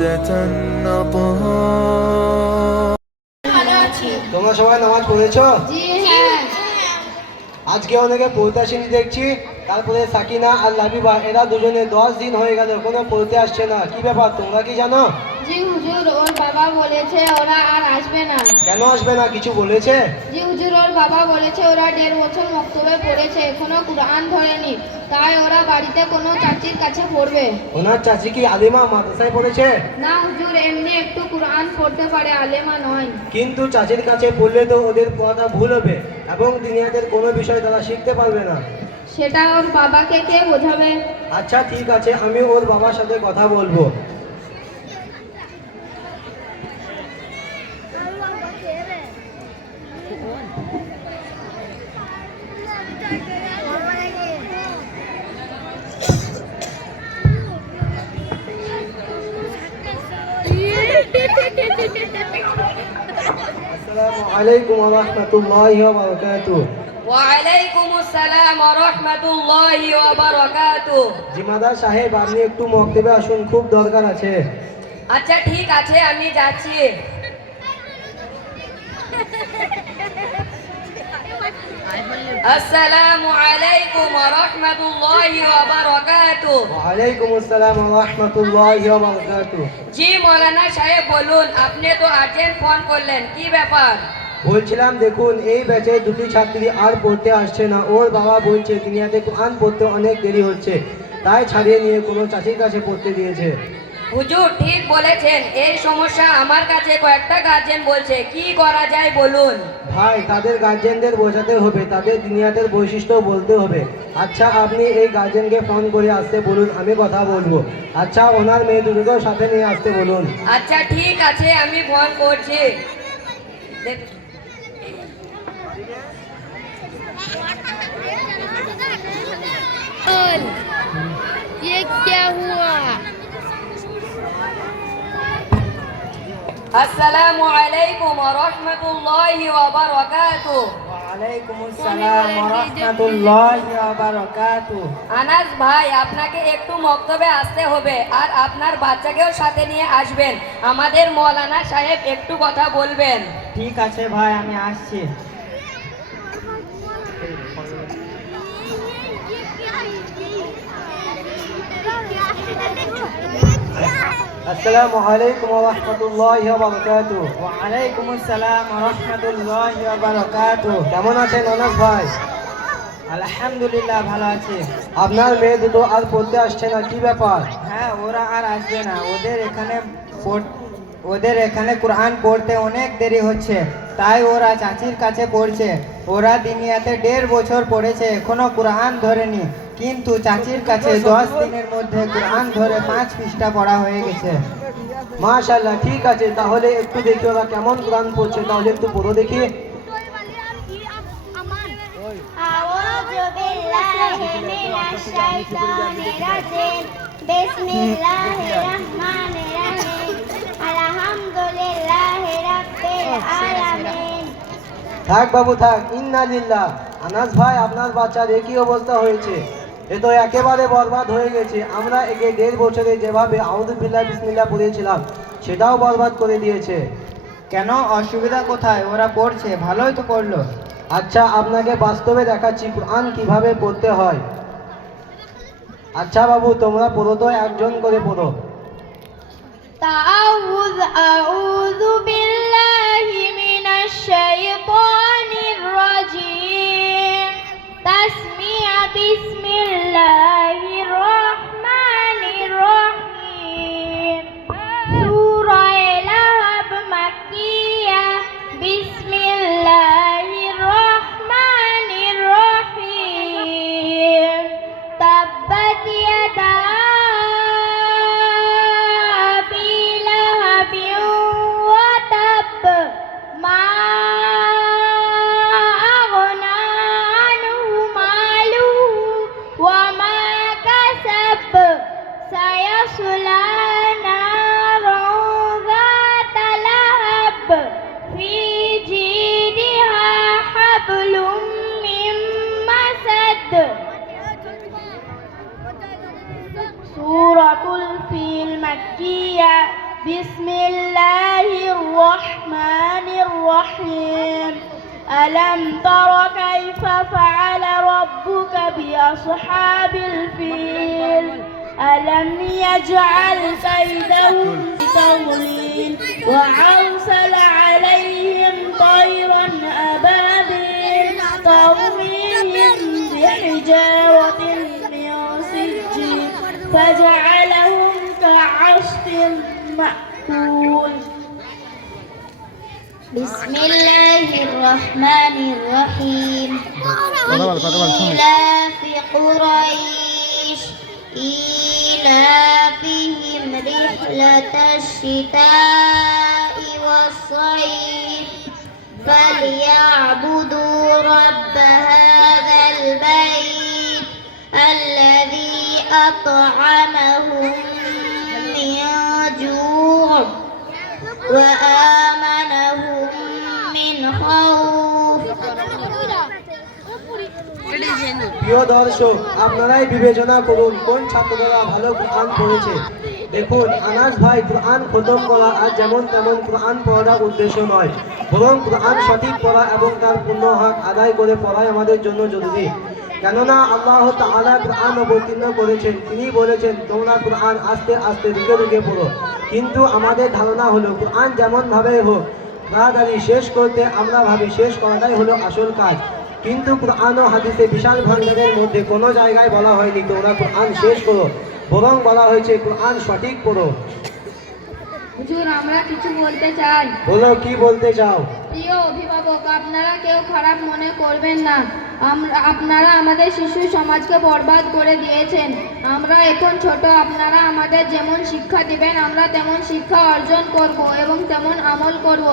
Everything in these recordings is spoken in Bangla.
عادة نطهار তোমরা সবাই নামাজ পড়েছো? জি হ্যাঁ। আজকে অনেকে পড়তে আসেনি দেখছি। তারপরে সাকিনা আর লাবিবা এরা দুজনে 10 দিন হয়ে গেল কোনো পড়তে আসছে না, কি ব্যাপার তোমরা কি জানো? জি হুজুর, ওর বাবা বলেছে ওরা আর আসবে না। কেন আসবে না, কিছু বলেছে? জি হুজুর, ওর বাবা বলেছে ওরা 1.5 বছর মক্তবে পড়েছে, এখনো কুরআন ধরেনি, তাই ওরা বাড়িতে কোনো চাচির কাছে পড়বে। ওনার চাচি কি আলিমা, মাদ্রাসায় পড়েছে? না হুজুর, এমনি একটু কুরআন পড়তে পারে, আলেমা নয়। কিন্তু চাচির কাছে পড়লে তো ওদের পড়াটা ভুল হবে এবং দুনিয়াদের কোনো বিষয় তারা শিখতে পারবে না। সেটা ওর বাবাকে কে বোঝাবে? আচ্ছা ঠিক আছে, আমি ওর বাবার সাথে কথা বলবো। আসসালামু আলাইকুম ওয়া রাহমাতুল্লাহি ওয়া বারাকাতুহু। ওয়ালাইকুম আসসালাম ওয়া রাহমাতুল্লাহি ওয়া বারাকাতুহু। জিমাদার সাহেব, আপনি একটু মক্তবে আসুন, খুব দরকার আছে। আচ্ছা ঠিক আছে, আমি যাচ্ছি। আসসালামু আলাইকুম ওয়া রাহমাতুল্লাহি ওয়া বারাকাতুহু। ওয়ালাইকুম আসসালাম ওয়া রাহমাতুল্লাহি ওয়া বারাকাতুহু। জি মাওলানা সাহেব বলুন, আপনি তো আর্জেন্ট ফোন করলেন, কি ব্যাপার? বলছিলাম দেখুন, এই ব্যাচে দুটি ছাত্রী আর পড়তে আসছে না। ওর বাবা বলছে দুনিয়াতে কোরআন পড়তে অনেক দেরি হচ্ছে, তাই ছাড়িয়ে নিয়ে কোনো চাচির কাছে পড়তে দিয়েছে। হুজুর ঠিক বলেছেন, এই সমস্যা আমার কাছে কয়েকটা গার্জেন বলছে, কি করা যায় বলুন? ভাই, তাদের গার্জেনদের বোঝাতে হবে, তাদের দুনিয়াদের বৈশিষ্ট্য বলতে হবে। আচ্ছা আপনি এই গার্জেনকে ফোন করে আসতে বলুন, আমি কথা বলবো। আচ্ছা ওনার মেয়ে দুটোকেও সাথে নিয়ে আসতে বলুন। আচ্ছা ঠিক আছে, আমি ফোন করছি। ये क्या हुआ? আসসালামু আলাইকুম ওয়া রাহমাতুল্লাহি ওয়া বারাকাতুহু। ওয়ালাইকুম আসসালাম ওয়া রাহমাতুল্লাহি ওয়া বারাকাতুহু। আনাস ভাই, আপনাকে একটু মক্তবে আসতে হবে আর আপনার বাচ্চাকেও সাথে নিয়ে আসবেন। আমাদের মৌলানা সাহেব একটু কথা বলবেন। ঠিক আছে ভাই, আমি আসছি। আসসালামু আলাইকুম ওয়া রাহমাতুল্লাহি ওয়া বারাকাতুহু। ওয়া আলাইকুম আসসালাম ওয়া রাহমাতুল্লাহি ওয়া বারাকাতুহু। কেমন আছেন আনাস ভাই? আলহামদুলিল্লাহ ভালো আছি। আপনার মেয়ে দুটো আর পড়তে আসছে না, কি ব্যাপার? হ্যাঁ, ওরা আর আসবে না। ওদের এখানে কোরআন পড়তে অনেক দেরি হচ্ছে, তাই ওরা চাচির কাছে পড়ছে। ওরা দুনিয়াতে 1.5 বছর পড়েছে, এখনো কোরআন ধরেনি, কিন্তু চাচির কাছে 10 দিনের মধ্যে কোরআন ধরে 5 পৃষ্ঠা পড়া হয়ে গেছে। মাশাআল্লাহ, ঠিক আছে, তাহলে একটু দেখি ওরা কেমন কোরআন পড়ছে, তাহলে একটু পড়ো দেখি। আউযু বিল্লাহি মিনাশ শাইতানির রাজিম। বিসমিল্লাহির রাহমানির রাহিম। আলহামদুলিল্লাহি রাব্বিল আলামিন। থাক বাবু থাক, ইন্না লিল্লাহ। আনাস ভাই, আপনার বাচ্চার একই অবস্থা হয়েছে, এ তো একেবারে বরবাদ হয়ে গেছে। আমরা একে 1.5 বছরে যেভাবে আউযু বিল্লাহি বিসমিল্লাহ পড়েছিলাম, সেটাও বরবাদ করে দিয়েছে। কেন, অসুবিধা কোথায়? ওরা পড়ছে, ভালোই তো পড়লো। আচ্ছা আপনাকে বাস্তবে দেখাচ্ছি কোরআন কিভাবে পড়তে হয়। আচ্ছা বাবু, তোমরা পড়ো তো, একজন করে পড়ো। আউযু বিল্লাহি মিনাশ শাইতানির রাজিম। তাসমিয়া বিসমিল্লাহির রহমানির রহিম। সূরা লাহব মাক্কিয়া। বিসমিল্লাহির রহমানির রহিম। তাব্বাত ইয়াদা আবি লাহাবিন ওয়া তাব। মা আগনা আনহু মালুহু ওয়া মা কাসাব। সায়াসলা নারান যাতা লাহাব। ফি জিদিহা হাবলুম মিন মাসাদ। সূরাতুল ফিল মাক্কিয়া। بسم الله الرحمن الرحيم ألم تر كيف فعل ربك بأصحاب الفيل ألم يجعل كيدهم في تضليل وأرسل عليهم طيرا أبابيل ترميهم بحجارة من سجيل فجعلهم كعصف مأكول بسم الله الرحمن الرحيم إيلاف قريش إيلافهم رحلة الشتاء والصيف فليعبدوا رب هذا البيت الذي أطعمهم من جوع وآمنهم من خوف প্রিয় দর্শক, আপনারাই বিবেচনা করুন কোন ছাত্ররা ভালো কোরআন পড়েছে। দেখুন, আনাস ভাই কোরআন খতম করা আর যেমন তেমন কোরআন পড়ার উদ্দেশ্য নয়, বরং কোরআন সঠিক পড়া এবং তার পূর্ণ হক আদায় করে পড়াই আমাদের জন্য জরুরি। কেননা আল্লাহ তাআলা কোরআন অবতীর্ণ করেছেন, তিনি বলেছেন তোমরা কোরআন আস্তে আস্তে ধীরে ধীরে পড়ো। কিন্তু আমাদের ধারণা হলো কোরআন যেমনভাবে হোক তাড়াতাড়ি শেষ করতে আমরা ভাবি শেষ করাটাই হলো আসল কাজ। কিন্তু কোরআন ও হাদিসে বিশাল ভান্ডারের মধ্যে কোনো জায়গায় বলা হয়নি তোমরা কোরআন শেষ করো, বরং বলা হয়েছে কোরআন সঠিক পড়ো। হুজুর, আমরা কিছু বলতে চাই। বলো, কি বলতে চাও? প্রিয় অভিভাবক, আপনারা কেউ খারাপ মনে করবেন না। আপনারা আমাদের শিশু সমাজকে বরবাদ করে দিয়েছেন। আমরা এখন ছোট, আপনারা আমাদের যেমন শিক্ষা দিবেন আমরা তেমন শিক্ষা অর্জন করব এবং তেমন আমল করব।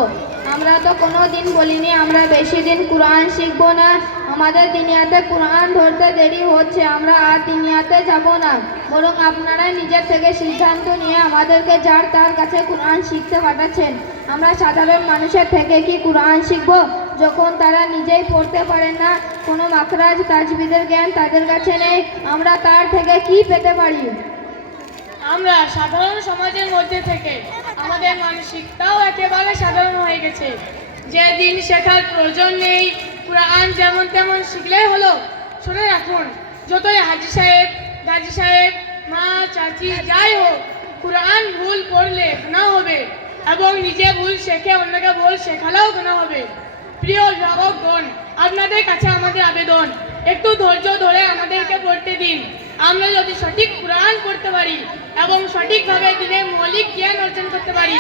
আমরা তো কোনো দিন বলিনি আমরা বেশি দিন কোরআন শিখব না। আমাদের দুনিয়াতে কোরআন ধরতে দেরি হচ্ছে, আমরা আর দুনিয়াতে যাব না, বরং আপনারা নিজের থেকে সিদ্ধান্ত নিয়ে আমাদেরকে যার তার কাছে কোরআন শিখতে পাঠাচ্ছেন। আমরা সাধারণ মানুষের থেকে কি কোরআন শিখব যখন তারা নিজেই পড়তে পারেন না? কোনো মাখরাজ তাজবিদের জ্ঞান তাদের কাছে নেই, আমরা তার থেকে কি পেতে পারি? আমরা সাধারণ সমাজের মধ্যে থেকে আমাদের মানসিকতাও একেবারে সাধারণ হয়ে গেছে। যে দিন শেখার প্রয়োজন নেই, কোরআন যেমন তেমন শিখলেই হলো। শুনে রাখুন, যতই হাজি সাহেব, গাজী সাহেব, মা, চাচি যাই হোক, কোরআন ভুল পড়লে গুনাহ হবে এবং নিজে ভুল শেখে অন্যকে ভুল শেখালেও গুনাহ হবে। প্রিয় অভিভাবকগণ, আপনাদের কাছে আমাদের আবেদন, একটু ধৈর্য ধরে আমাদেরকে পড়তে দিন। আমরা যদি সঠিক কোরআন পড়তে পারি এবং সঠিকভাবে দিনের মৌলিক জ্ঞান অর্জন করতে পারি,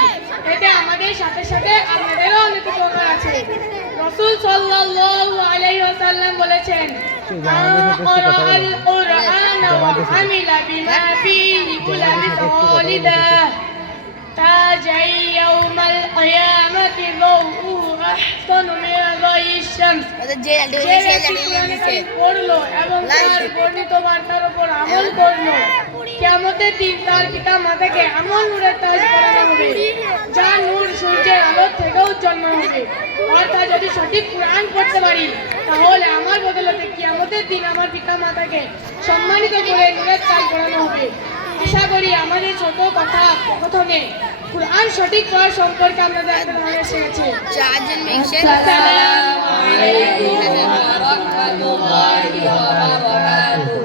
এতে আমাদের সাথে সাথে আপনাদেরও অনেক উপকার আছে। রাসূল সাল্লাল্লাহু আলাইহি ওয়াসাল্লাম বলেছেন, আল কুরআন ওয়া আমিলা বিমা ফীহি উলাইকা খালিদা তাজাই ইয়াউমাল কিয়ামাতি যাওহু আহসানু মিন যায়িশ শামস। পড়লো এবং তার বর্ণিত বার্তার উপর আমল করলো, কিয়ামতের দিন তার পিতা মাতাকে এমন নূরের তাজ পরানো হবে যা নূর সূর্যের আলোর থেকেও জন্ম হবে। অর্থাৎ যদি সঠিক কোরআন পড়তে পারি তাহলে আমার বদলতে কিয়ামতের দিন আমার পিতা মাতাকে সম্মানিত করে নূরের তাজ পরানো হবে। আশা করি আমাদের ছোট কথা প্রথমে কোরআন সঠিক পড়া সম্পর্কে আপনাদের একটা ধারণা এসে গেছে। আসসালামু আলাইকুম ওয়া রাহমাতুল্লাহি ওয়া বারাকাতুহু।